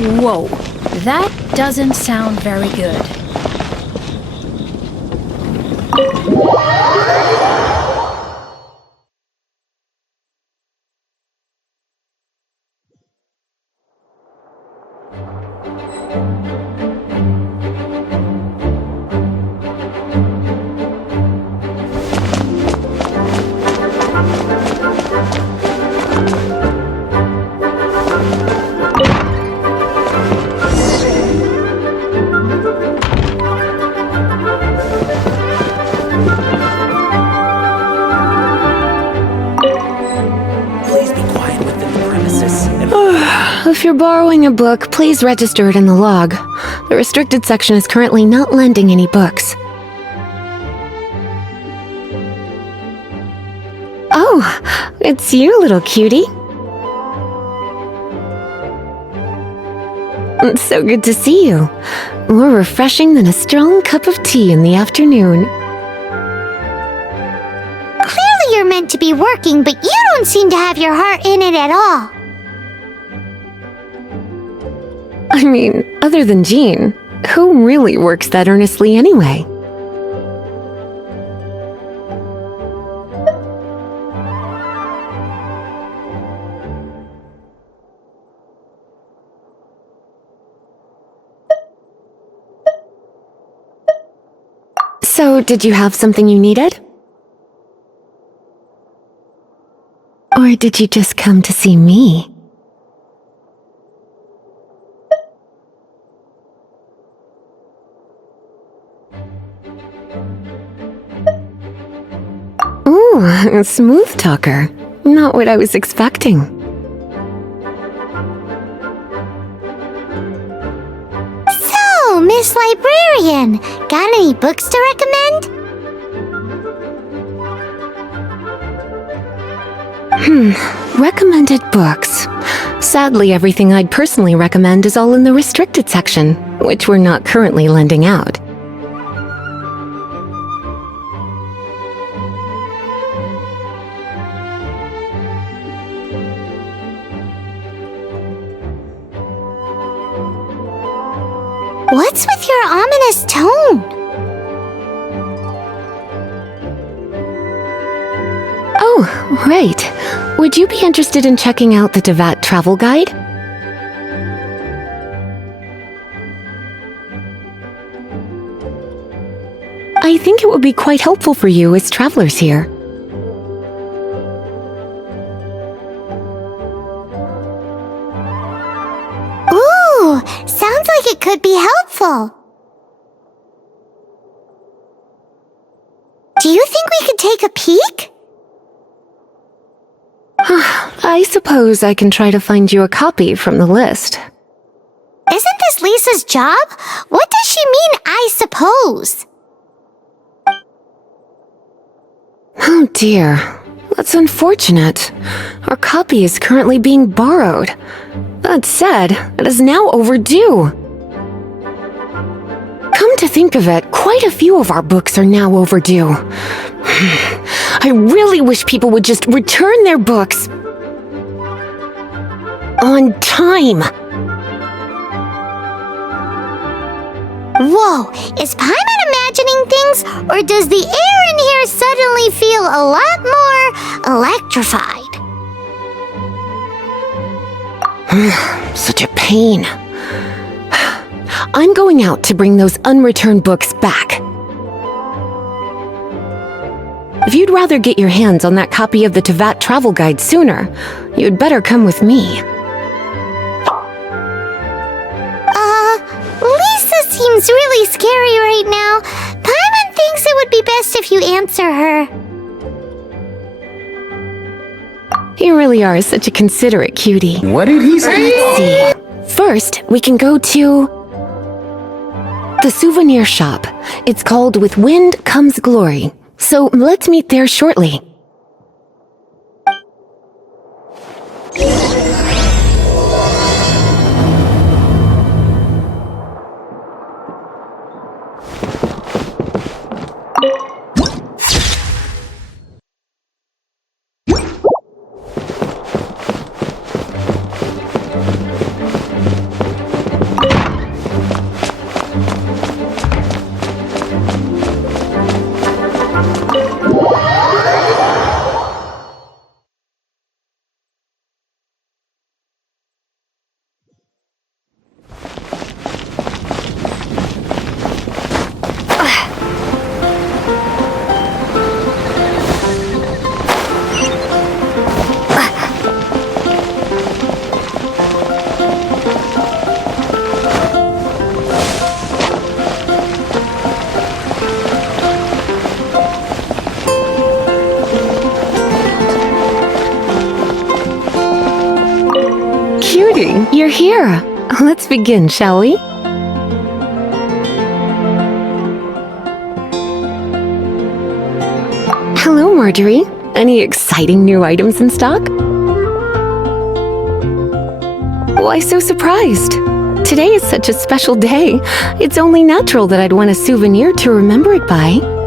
Whoa, that doesn't sound very good. If you're borrowing a book, please register it in the log. The restricted section is currently not lending any books. Oh, it's you, little cutie. It's so good to see you. More refreshing than a strong cup of tea in the afternoon. Clearly you're meant to be working, but you don't seem to have your heart in it at all. I mean, other than Jean, who really works that earnestly anyway? So, did you have something you needed? Or did you just come to see me? Ooh, a smooth talker. Not what I was expecting. So, Miss Librarian, got any books to recommend? Recommended books. Sadly, everything I'd personally recommend is all in the restricted section, which we're not currently lending out. What's with your ominous tone? Oh, right. Would you be interested in checking out the Theif travel guide? I think it would be quite helpful for you as travelers here. Ooh, sounds like it could be helpful. Do you think we could take a peek? I suppose I can try to find you a copy from the list. Isn't this Lisa's job? What does she mean, I suppose? Oh dear, that's unfortunate. Our copy is currently being borrowed. That said, it is now overdue. Come to think of it, quite a few of our books are now overdue. I really wish people would just return their books on time. Whoa, is Paimon imagining things, or does the air in here suddenly feel a lot more electrified? Such a pain. I'm going out to bring those unreturned books back. If you'd rather get your hands on that copy of the Theif travel guide sooner, you'd better come with me. Lisa seems really scary right now. Paimon thinks it would be best if you answer her. You really are such a considerate cutie. What did he say? Let's see. First, we can go to the souvenir shop. It's called With Wind Comes Glory. So let's meet there shortly. you're here. Let's begin, shall we? Hello, Marjorie. Any exciting new items in stock? Why so surprised? Today is such a special day. It's only natural that I'd want a souvenir to remember it by.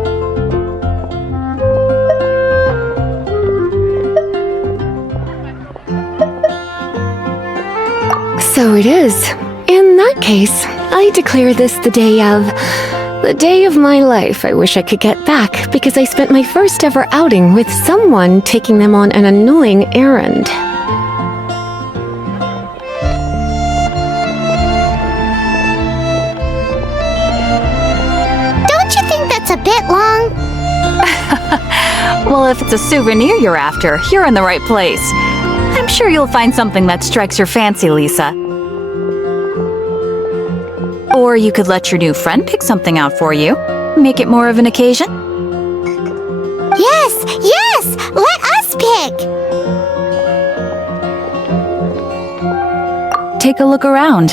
So it is. In that case, I declare this the day of my life I wish I could get back because I spent my first ever outing with someone taking them on an annoying errand. Don't you think that's a bit long? Well, if it's a souvenir you're after, you're in the right place. I'm sure you'll find something that strikes your fancy, Lisa. Or you could let your new friend pick something out for you. Make it more of an occasion. Yes! Let us pick! Take a look around.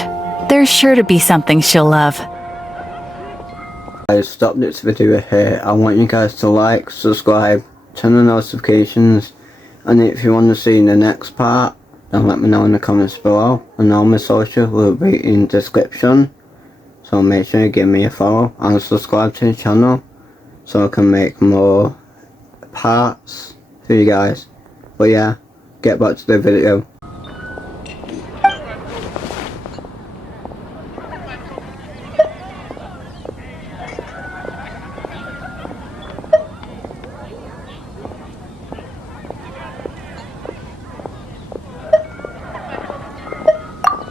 There's sure to be something she'll love. Guys, stop this video here. I want you guys to like, subscribe, turn on notifications, and if you want to see the next part, then let me know in the comments below, and all my social will be in description. So make sure you give me a follow and subscribe to the channel so I can make more parts for you guys. But yeah, get back to the video.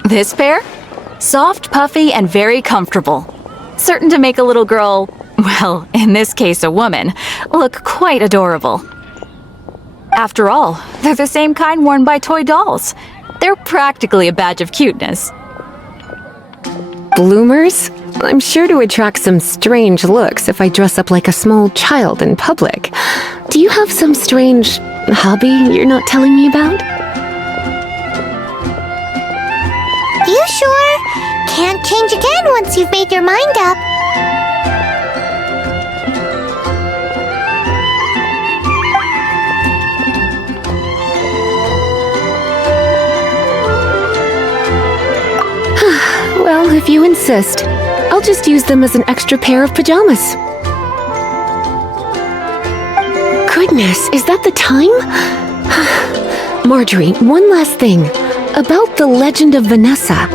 This pair? Soft, puffy, and very comfortable. Certain to make a little girl, well, in this case a woman, look quite adorable. After all, they're the same kind worn by toy dolls. They're practically a badge of cuteness. Bloomers? I'm sure to attract some strange looks if I dress up like a small child in public. Do you have some strange hobby you're not telling me about? You sure? Can't change again once you've made your mind up. Well, if you insist, I'll just use them as an extra pair of pajamas. Goodness, is that the time? Marjorie, one last thing. About the legend of Vanessa.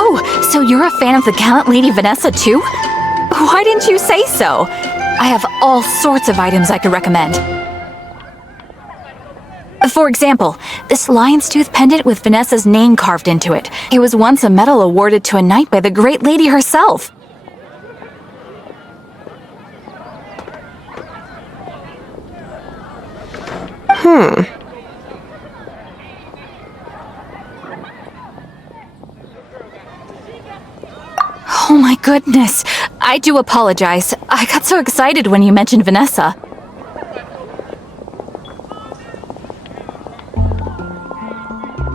Oh, so you're a fan of the gallant Lady Vanessa too? Why didn't you say so? I have all sorts of items I could recommend. For example, this lion's tooth pendant with Vanessa's name carved into it. It was once a medal awarded to a knight by the great lady herself. Oh my goodness. I do apologize. I got so excited when you mentioned Vanessa.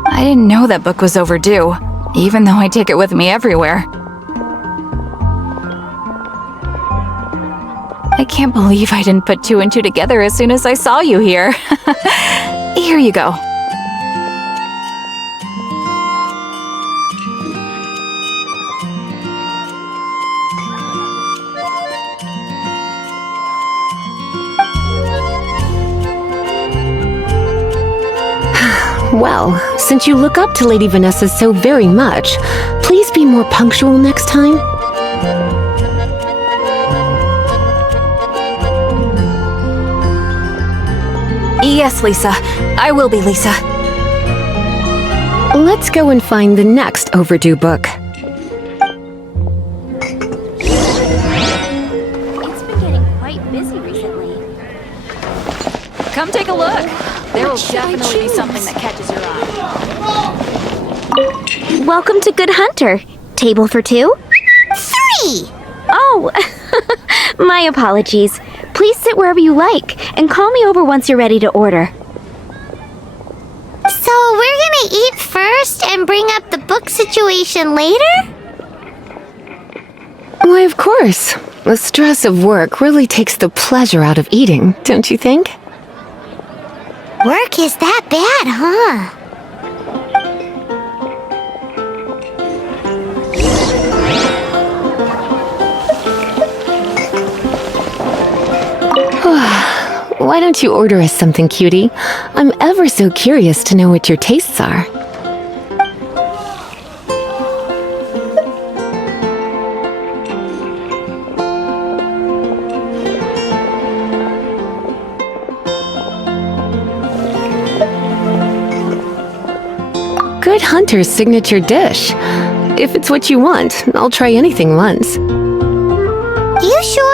I didn't know that book was overdue, even though I take it with me everywhere. I can't believe I didn't put two and two together as soon as I saw you here. Here you go. Well, since you look up to Lady Vanessa so very much, please be more punctual next time. Yes, Lisa. I will be, Lisa. Let's go and find the next overdue book. It's been getting quite busy recently. Come take a look. There will definitely be something that catches your eye. Welcome to Good Hunter. Table for two? 3! Oh, my apologies. Please sit wherever you like, and call me over once you're ready to order. I eat first and bring up the book situation later? Why, of course. The stress of work really takes the pleasure out of eating, don't you think? Work is that bad, huh? Why don't you order us something, cutie? I'm ever so curious to know what your tastes are. Good Hunter's signature dish. If it's what you want, I'll try anything once. You sure?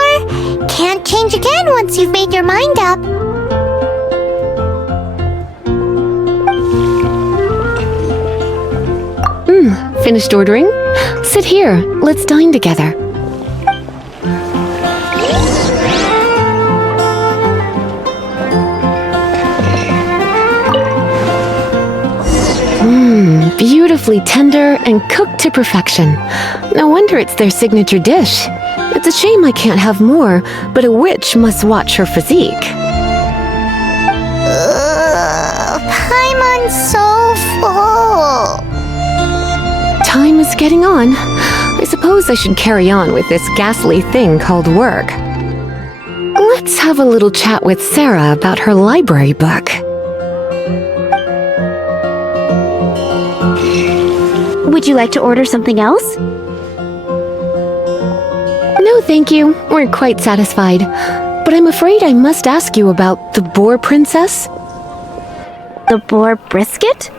Can't change again once you've made your mind up. Finished ordering? Sit here. Let's dine together. Beautifully tender and cooked to perfection. No wonder it's their signature dish. It's a shame I can't have more, but a witch must watch her physique. Paimon's so full. Time is getting on. I suppose I should carry on with this ghastly thing called work. Let's have a little chat with Sarah about her library book. Would you like to order something else? No, thank you. We're quite satisfied. But I'm afraid I must ask you about the boar princess. The boar brisket?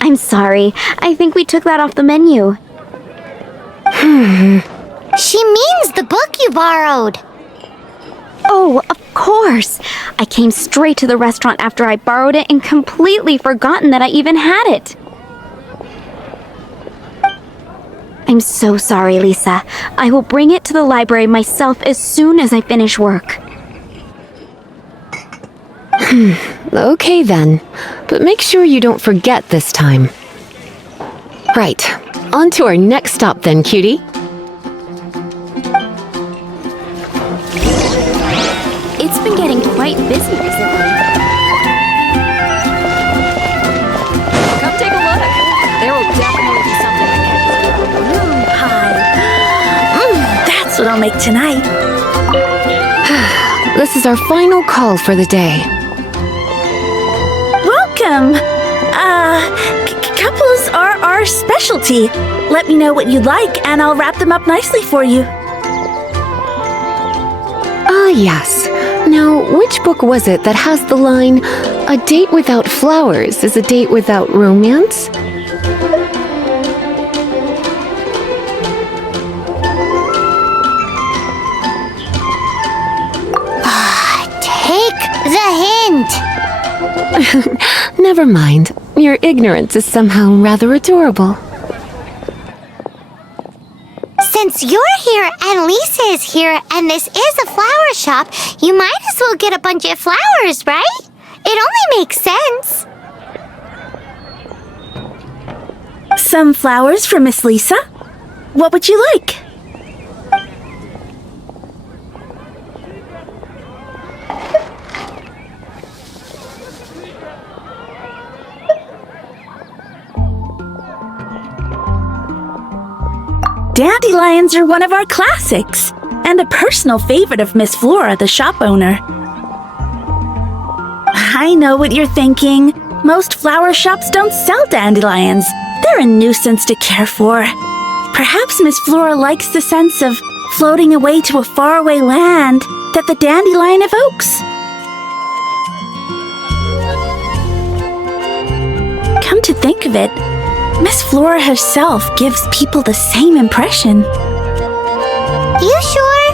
I'm sorry. I think we took that off the menu. She means the book you borrowed. Oh, of course. I came straight to the restaurant after I borrowed it and completely forgotten that I even had it. I'm so sorry, Lisa. I will bring it to the library myself as soon as I finish work. Okay then, but make sure you don't forget this time. Right, on to our next stop then, cutie. It's been getting quite busy recently. Come take a look. There will definitely be something to get. Pie. That's what I'll make tonight. This is our final call for the day. Welcome. Couples are our specialty. Let me know what you'd like, and I'll wrap them up nicely for you. Ah, yes. Now, which book was it that has the line, "A date without flowers is a date without romance"? Take the hint. Never mind. Your ignorance is somehow rather adorable. Since you're here and Lisa is here and this is a flower shop, you might as well get a bunch of flowers, right? It only makes sense. Some flowers for Miss Lisa? What would you like? Dandelions are one of our classics, and a personal favorite of Miss Flora, the shop owner. I know what you're thinking. Most flower shops don't sell dandelions. They're a nuisance to care for. Perhaps Miss Flora likes the sense of floating away to a faraway land that the dandelion evokes. Come to think of it, Miss Flora herself gives people the same impression. You sure?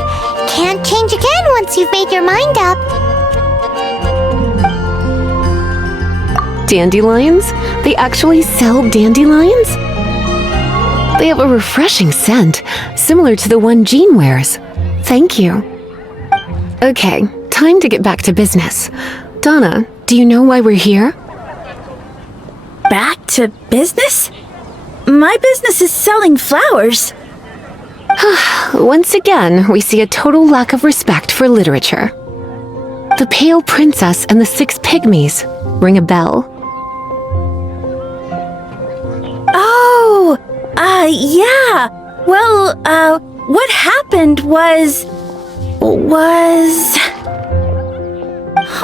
Can't change again once you've made your mind up. Dandelions? They actually sell dandelions? They have a refreshing scent, similar to the one Jean wears. Thank you. Okay, time to get back to business. Donna, do you know why we're here? back to business? My business is selling flowers. Once again, we see a total lack of respect for literature. The Pale Princess and the Six Pygmies. Ring a bell? Oh, yeah. Well, what happened was...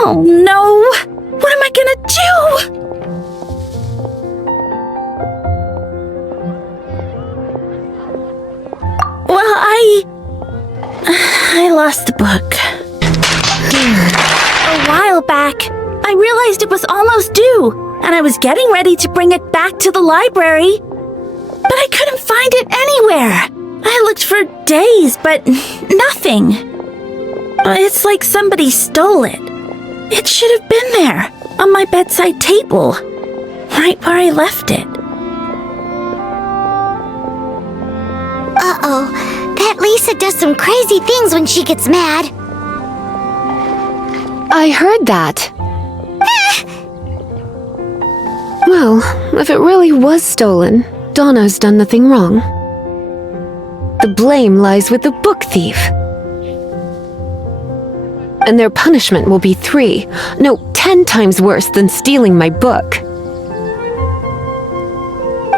Oh no! What am I gonna do? Well, I lost the book. A while back, I realized it was almost due, and I was getting ready to bring it back to the library. But I couldn't find it anywhere. I looked for days, but nothing. It's like somebody stole it. It should have been there, on my bedside table, right where I left it. Uh-oh, that Lisa does some crazy things when she gets mad. I heard that. Well, if it really was stolen, Donna's done nothing wrong. The blame lies with the book thief. And their punishment will be 10 times worse than stealing my book.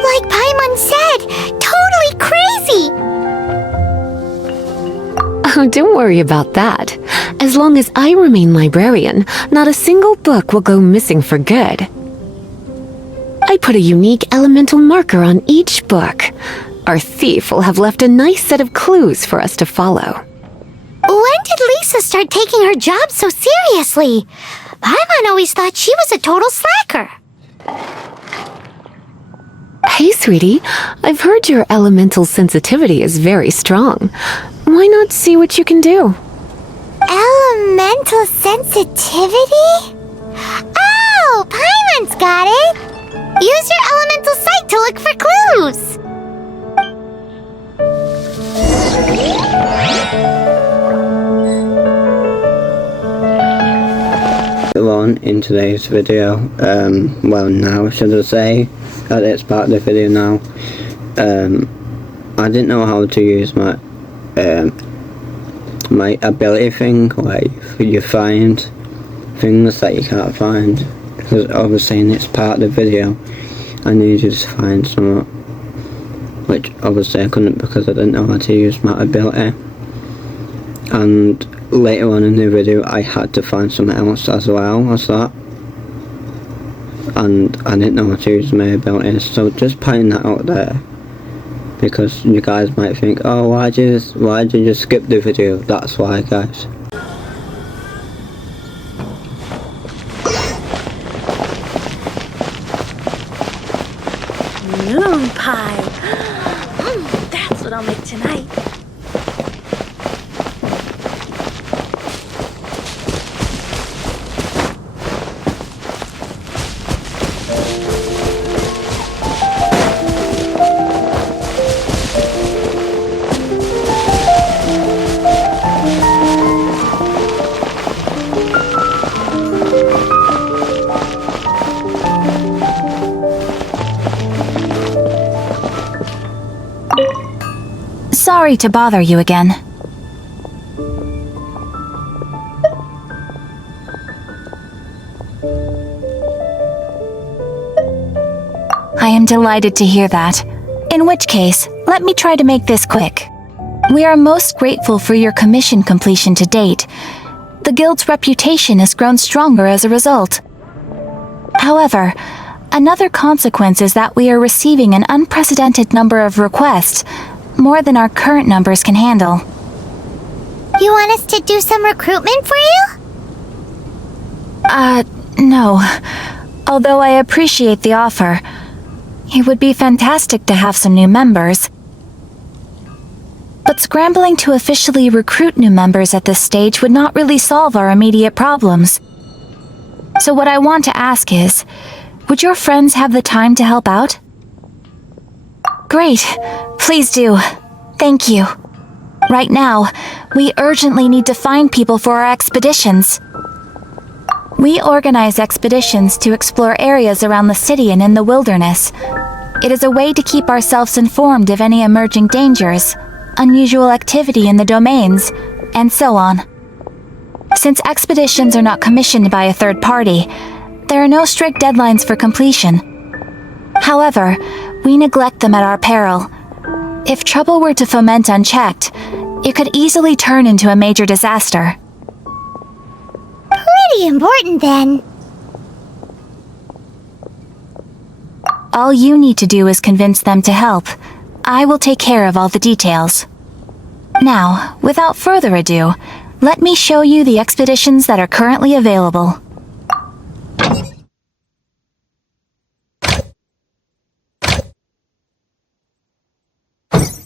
Like Paimon said, totally crazy! Oh, don't worry about that. As long as I remain librarian, not a single book will go missing for good. I put a unique elemental marker on each book. Our thief will have left a nice set of clues for us to follow. When did Lisa start taking her job so seriously? Paimon always thought she was a total slacker. Hey, sweetie. I've heard your elemental sensitivity is very strong. Why not see what you can do? Elemental sensitivity? Oh, Paimon's got it! Use your elemental sight to look for clues! On in today's video, now should I say, at this part of the video now, I didn't know how to use my my ability thing, like you find things that you can't find, because obviously in this part of the video I needed to find something, which obviously I couldn't because I didn't know how to use my ability, and later on in the video I had to find something else as well as that, and I didn't know how to use my abilities, so just putting that out there, because you guys might think, oh, why'd you just skip the video? That's why, guys. Moon pie. That's what I'll make tonight. Sorry to bother you again. I am delighted to hear that. In which case, let me try to make this quick. We are most grateful for your commission completion to date. The Guild's reputation has grown stronger as a result. However, another consequence is that we are receiving an unprecedented number of requests, more than our current numbers can handle. You want us to do some recruitment for you? No. Although I appreciate the offer. It would be fantastic to have some new members. But scrambling to officially recruit new members at this stage would not really solve our immediate problems. So what I want to ask is, would your friends have the time to help out? Great. Please do. Thank you. Right now, we urgently need to find people for our expeditions. We organize expeditions to explore areas around the city and in the wilderness. It is a way to keep ourselves informed of any emerging dangers, unusual activity in the domains, and so on. Since expeditions are not commissioned by a third party, there are no strict deadlines for completion. However, we neglect them at our peril. If trouble were to foment unchecked, it could easily turn into a major disaster. Pretty important then. All you need to do is convince them to help. I will take care of all the details. Now, without further ado, let me show you the expeditions that are currently available.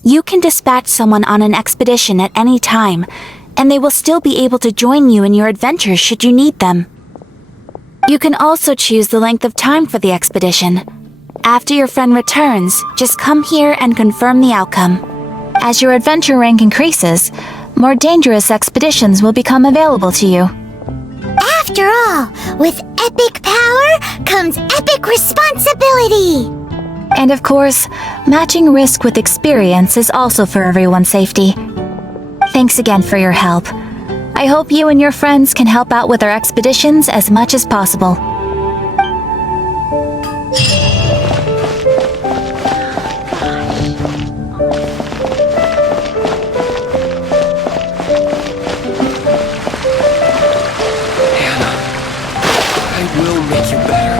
You can dispatch someone on an expedition at any time, and they will still be able to join you in your adventures should you need them. You can also choose the length of time for the expedition. After your friend returns, just come here and confirm the outcome. As your adventure rank increases, more dangerous expeditions will become available to you. After all, with epic power comes epic responsibility. And of course, matching risk with experience is also for everyone's safety. Thanks again for your help. I hope you and your friends can help out with our expeditions as much as possible. I will make you better.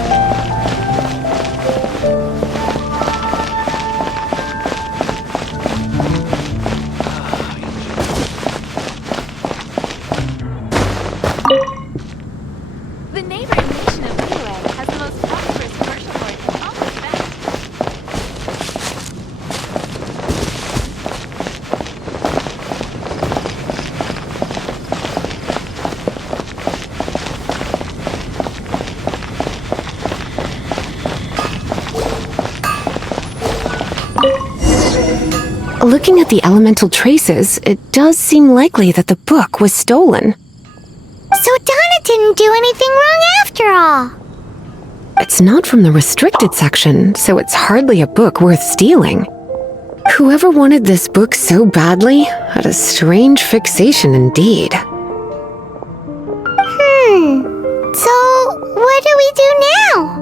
The neighboring nation of Theif has the most prosperous commercial port in all of Spain. Looking at the elemental traces, it does seem likely that the book was stolen. So Donna didn't do anything wrong after all. It's not from the restricted section, so it's hardly a book worth stealing. Whoever wanted this book so badly had a strange fixation indeed. So, what do we do now?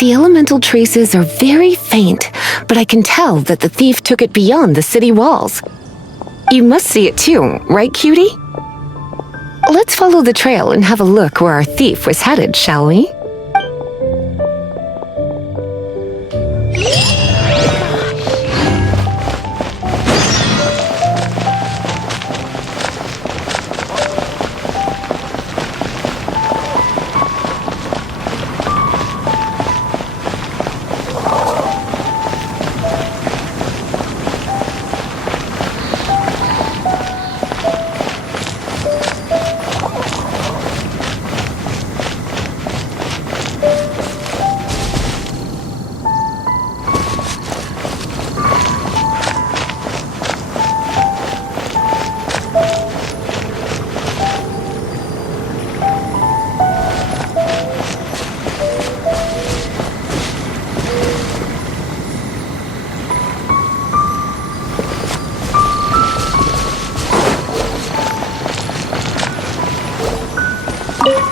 The elemental traces are very faint, but I can tell that the thief took it beyond the city walls. You must see it too, right, cutie? Let's follow the trail and have a look where our thief was headed, shall we?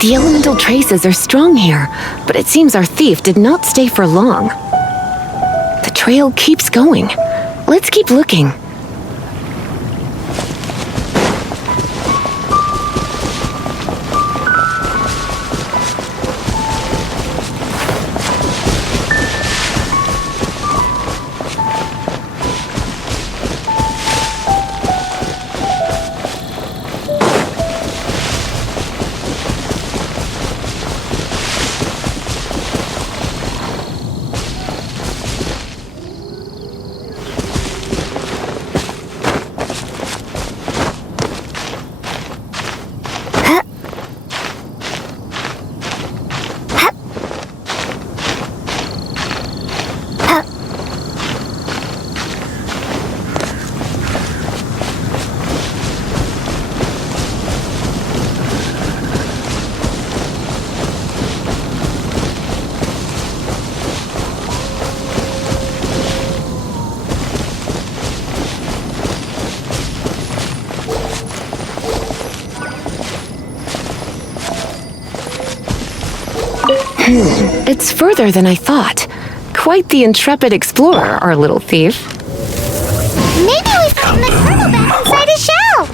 The elemental traces are strong here, but it seems our thief did not stay for long. The trail keeps going. Let's keep looking. It's further than I thought. Quite the intrepid explorer, our little thief. Maybe we found the kernel back inside his shell.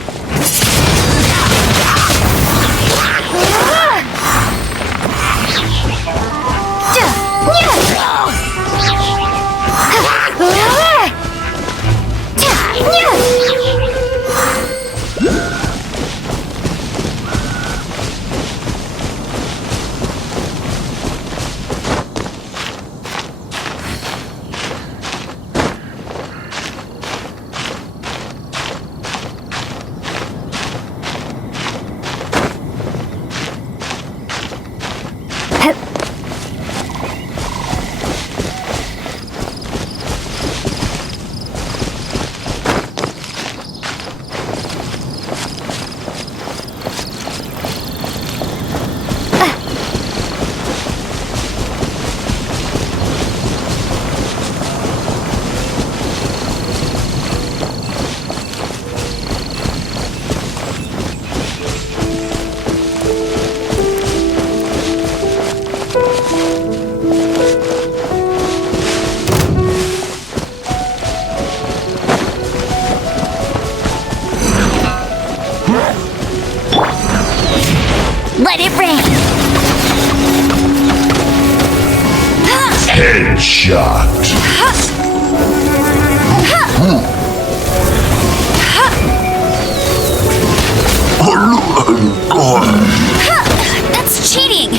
Let it rain. Headshot. That's cheating.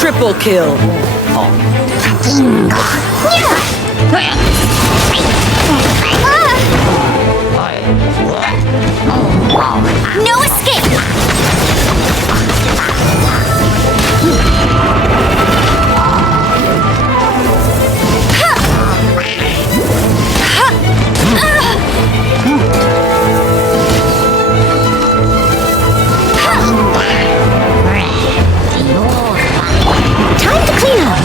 Triple kill. No escape! Time to clean up!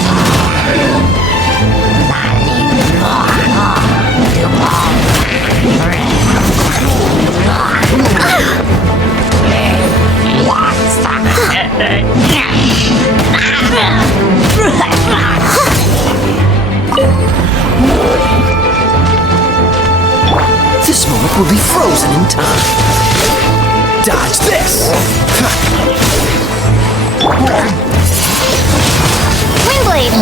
This moment will be frozen in time. Dodge this! Windblade!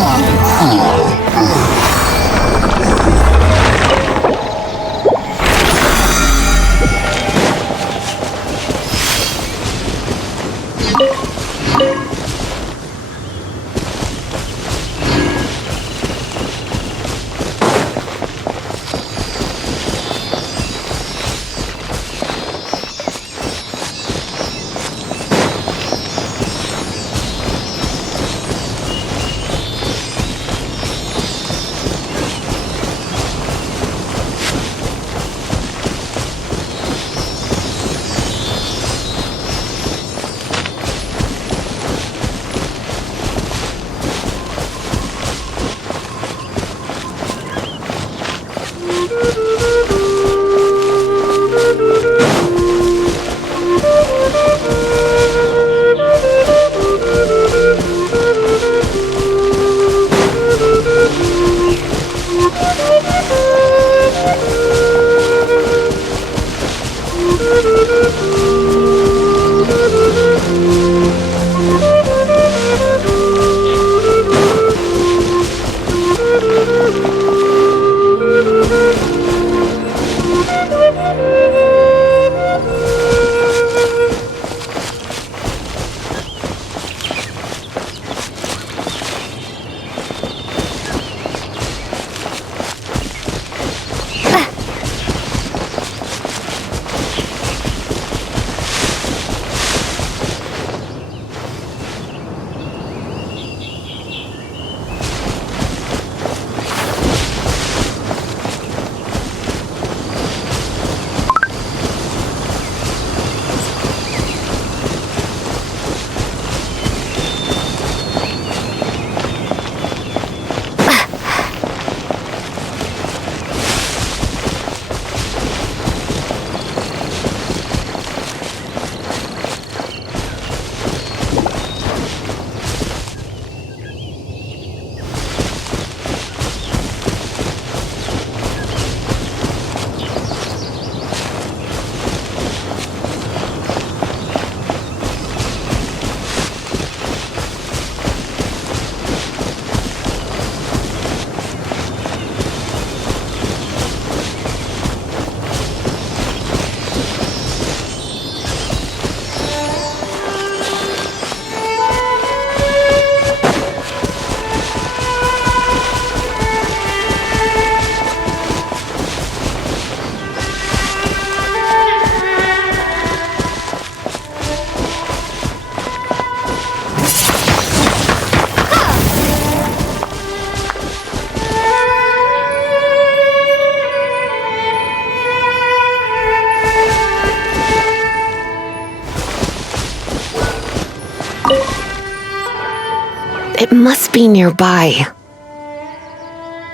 It must be nearby.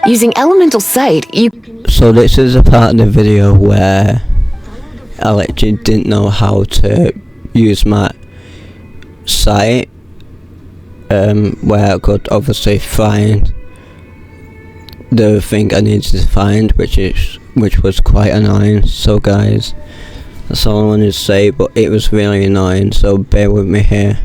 Using elemental sight, you... So this is a part of the video where I literally didn't know how to use my sight, where I could obviously find the thing I needed to find, which was quite annoying. So guys, that's all I wanted to say, but it was really annoying, so bear with me here.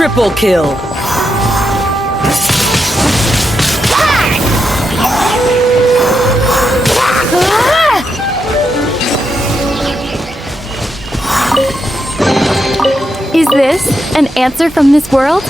Triple kill. Is this an answer from this world?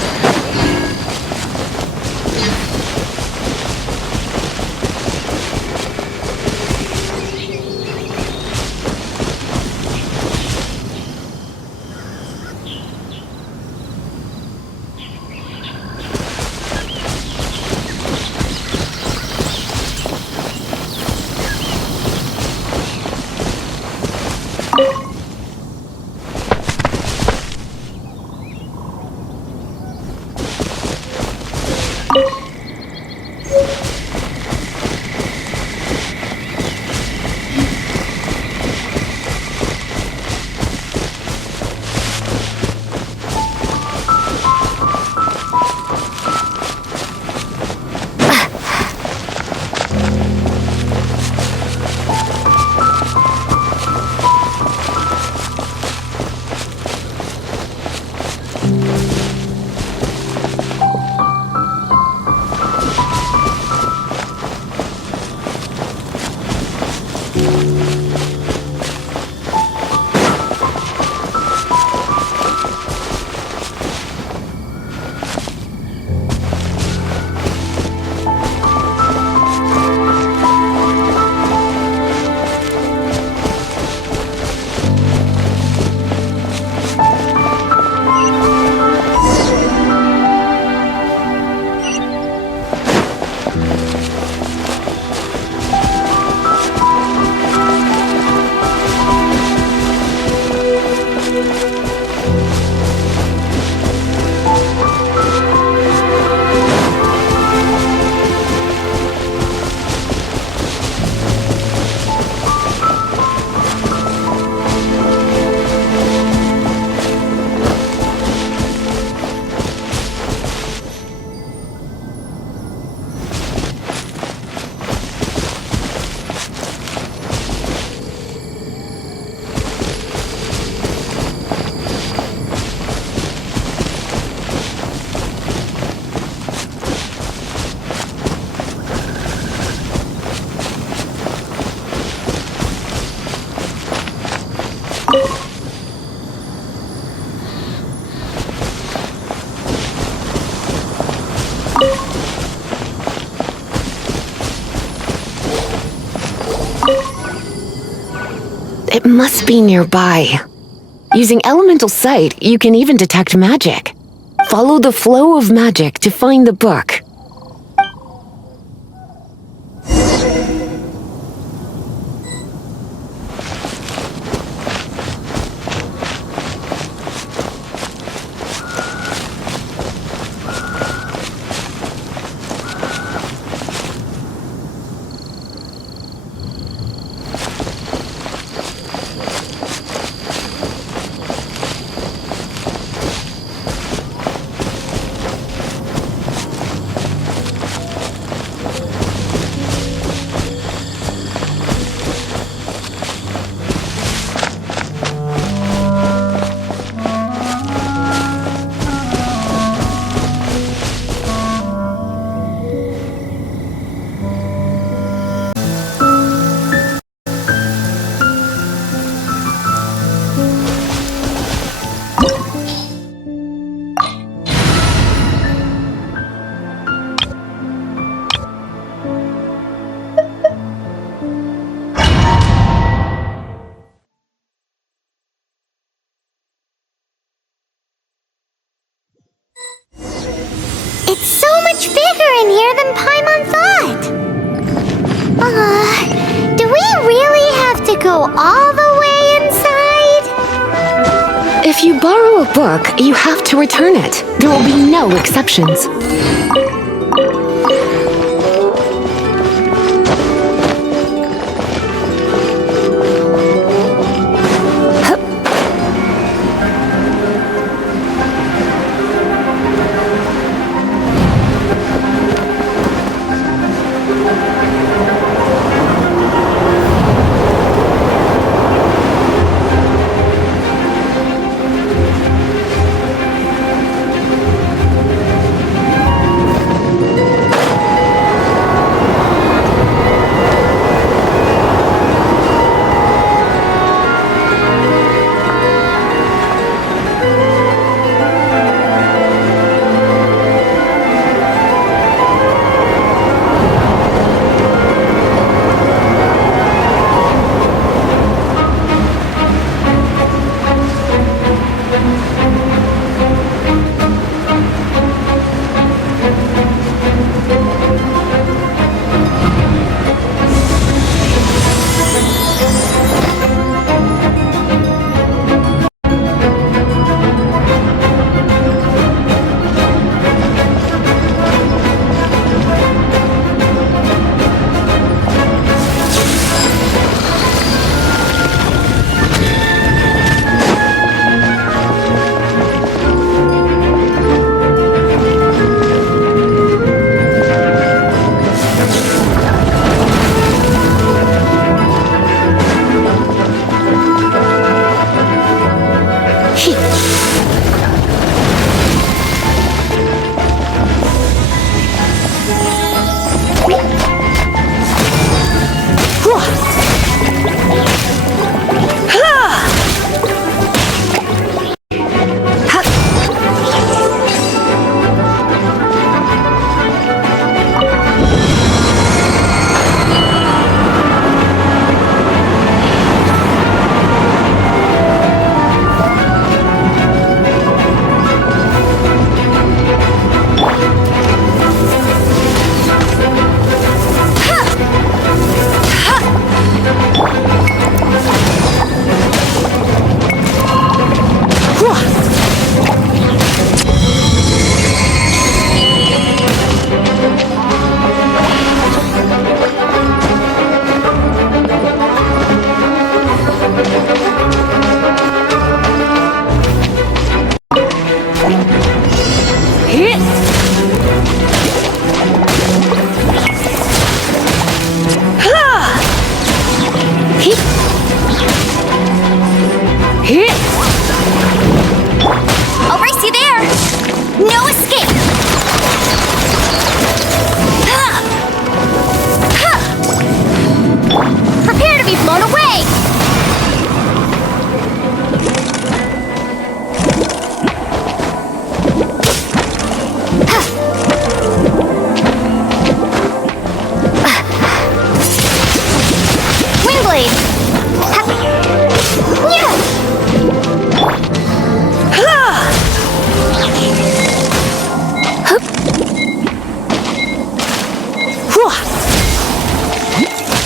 It must be nearby. Using elemental sight, you can even detect magic. Follow the flow of magic to find the book. It's so much bigger in here than Paimon thought. Do we really have to go all the way inside? If you borrow a book, you have to return it. There will be no exceptions.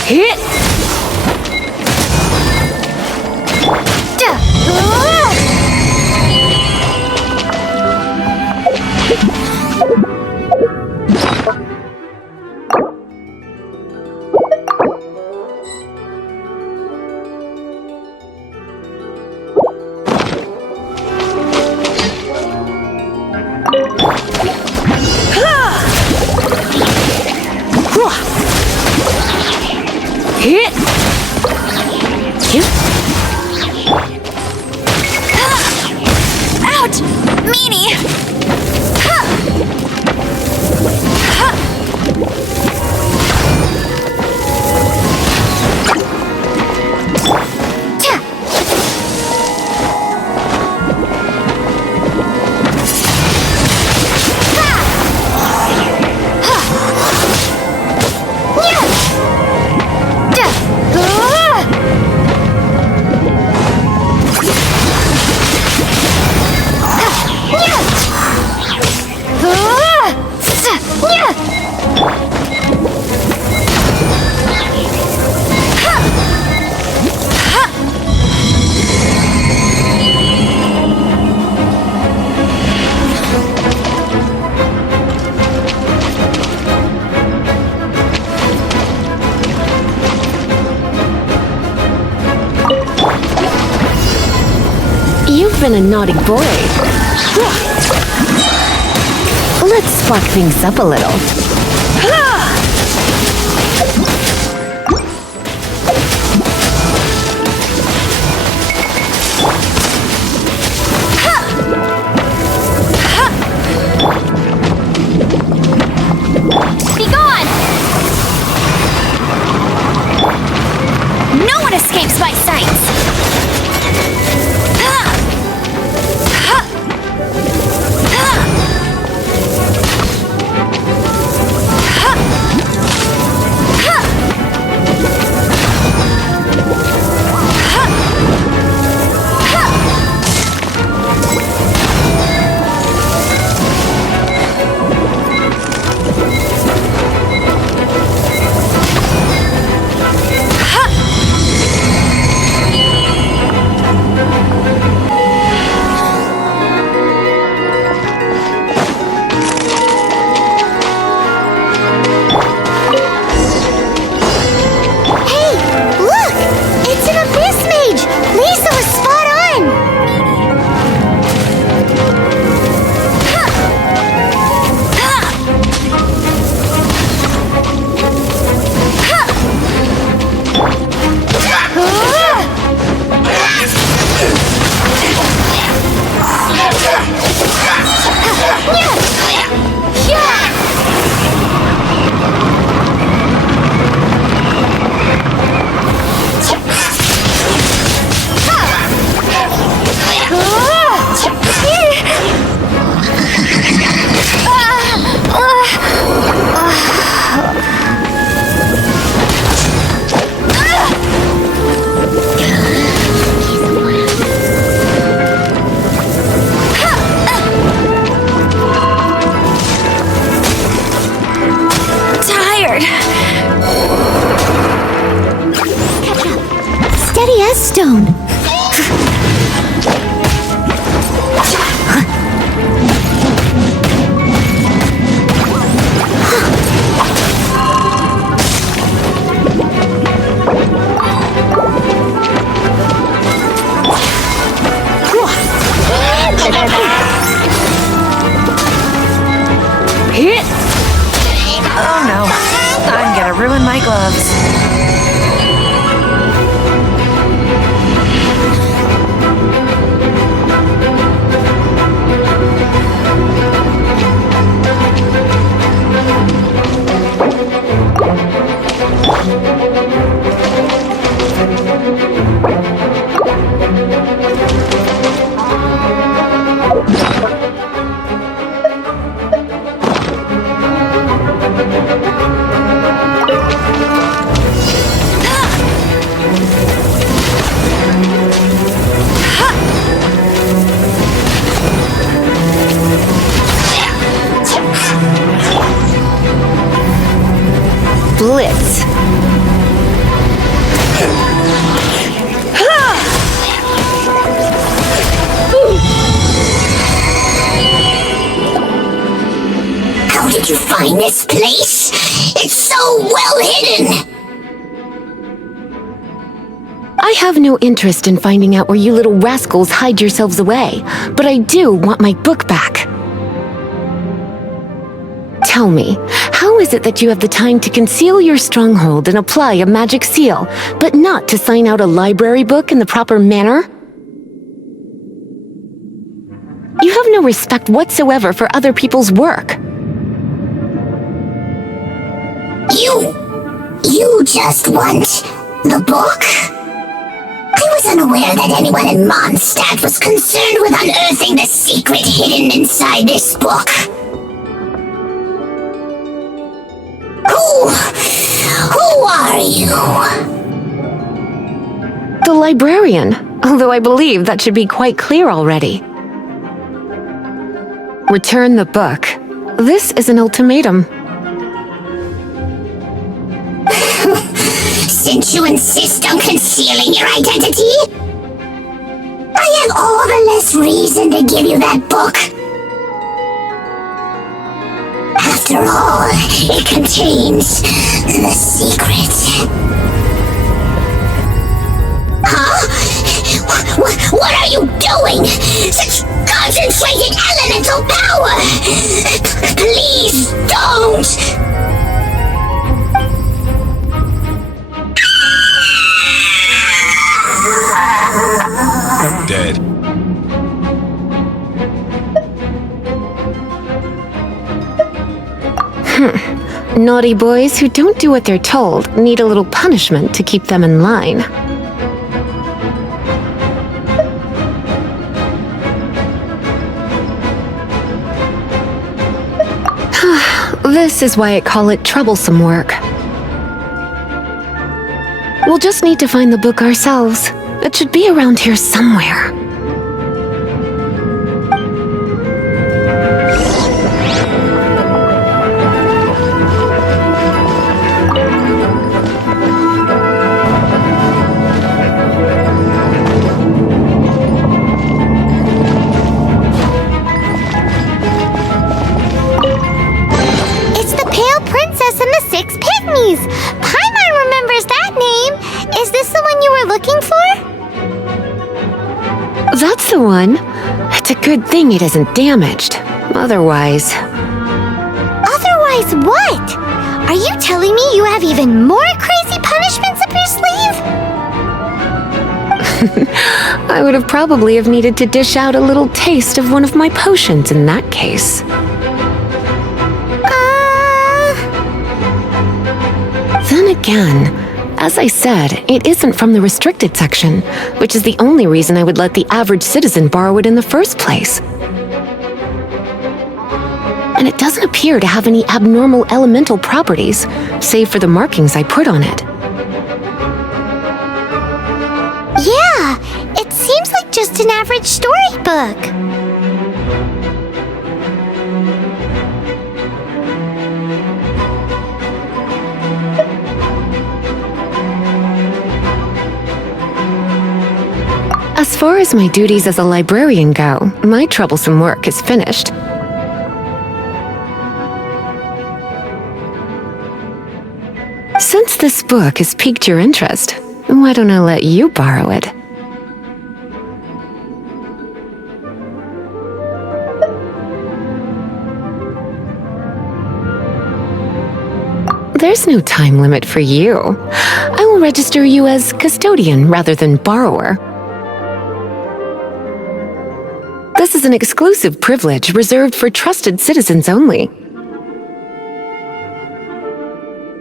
Hit! Hit! Ouch! Meanie! You've been a naughty boy. Let's spark things up a little. Be gone! No one escapes my sights! Stone. Hit! Oh no, I'm gonna ruin my gloves. Blitz. did you find this place? It's so well hidden! I have no interest in finding out where you little rascals hide yourselves away, but I do want my book back. Tell me, how is it that you have the time to conceal your stronghold and apply a magic seal, but not to sign out a library book in the proper manner? You have no respect whatsoever for other people's work. You just want the book? I was unaware that anyone in Mondstadt was concerned with unearthing the secret hidden inside this book. Who are you? The librarian, although I believe that should be quite clear already. Return the book. This is an ultimatum. Since you insist on concealing your identity, I have all the less reason to give you that book. After all, it contains the secret. Huh? What are you doing? Such concentrated elemental power! Please don't! Dead. Naughty boys who don't do what they're told need a little punishment to keep them in line. This is why I call it troublesome work. We'll just need to find the book ourselves. It should be around here somewhere. It's the Pale Princess and the Six Pygmies! Paimon remembers that name! Is this the one you were looking for? That's the one. It's a good thing it isn't damaged. Otherwise... Otherwise what? Are you telling me you have even more crazy punishments up your sleeve? I would have probably have needed to dish out a little taste of one of my potions in that case. Then again, as I said, it isn't from the restricted section, which is the only reason I would let the average citizen borrow it in the first place. And it doesn't appear to have any abnormal elemental properties, save for the markings I put on it. Yeah, it seems like just an average storybook. As far as my duties as a librarian go, my troublesome work is finished. Since this book has piqued your interest, why don't I let you borrow it? There's no time limit for you. I will register you as custodian rather than borrower. This is an exclusive privilege reserved for trusted citizens only.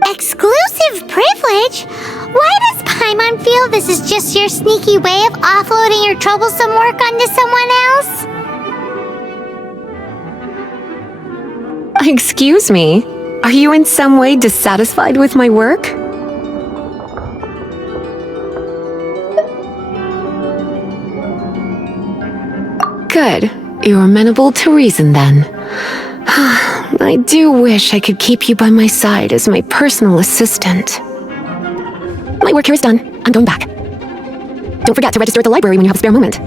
Exclusive privilege? Why does Paimon feel this is just your sneaky way of offloading your troublesome work onto someone else? Excuse me, are you in some way dissatisfied with my work? Good. You're amenable to reason then. I do wish I could keep you by my side as my personal assistant. My work here is done. I'm going back. Don't forget to register at the library when you have a spare moment.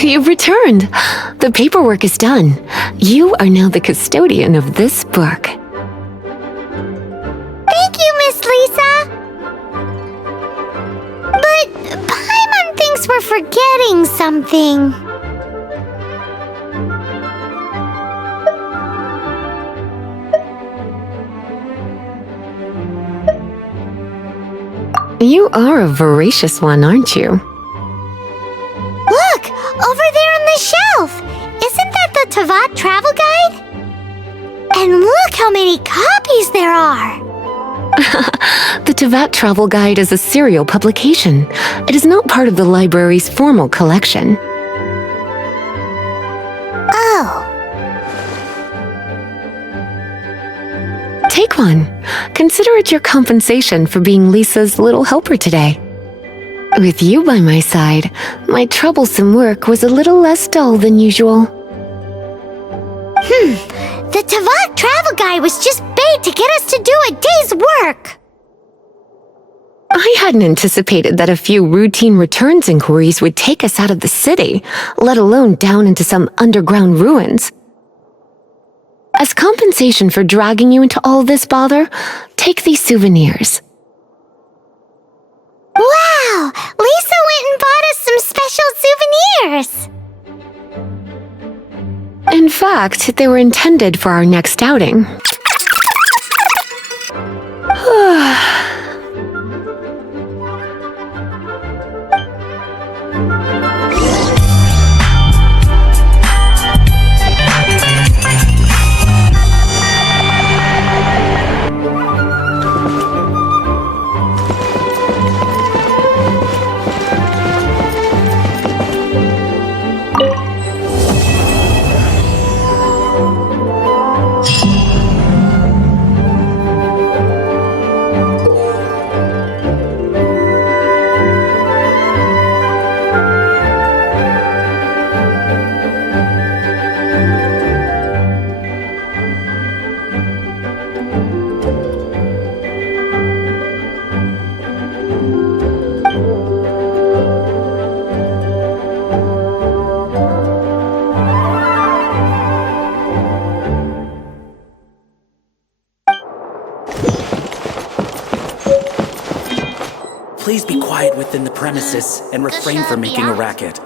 You've returned. The paperwork is done. You are now the custodian of this book. Thank you, Miss Lisa. But Paimon thinks we're forgetting something. You are a voracious one, aren't you? Look, over there on the shelf. Isn't that the Tavat travel guide? And look how many copies there are. The Theif Travel Guide is a serial publication. It is not part of the library's formal collection. Oh. Take one. Consider it your compensation for being Lisa's little helper today. With you by my side, my troublesome work was a little less dull than usual. The Tavat travel guide was just bait to get us to do a day's work. I hadn't anticipated that a few routine returns inquiries would take us out of the city, let alone down into some underground ruins. As compensation for dragging you into all this bother, take these souvenirs. Wow! Lisa went and bought us some special souvenirs! In fact, they were intended for our next outing. Please be quiet within the premises and refrain from making a racket.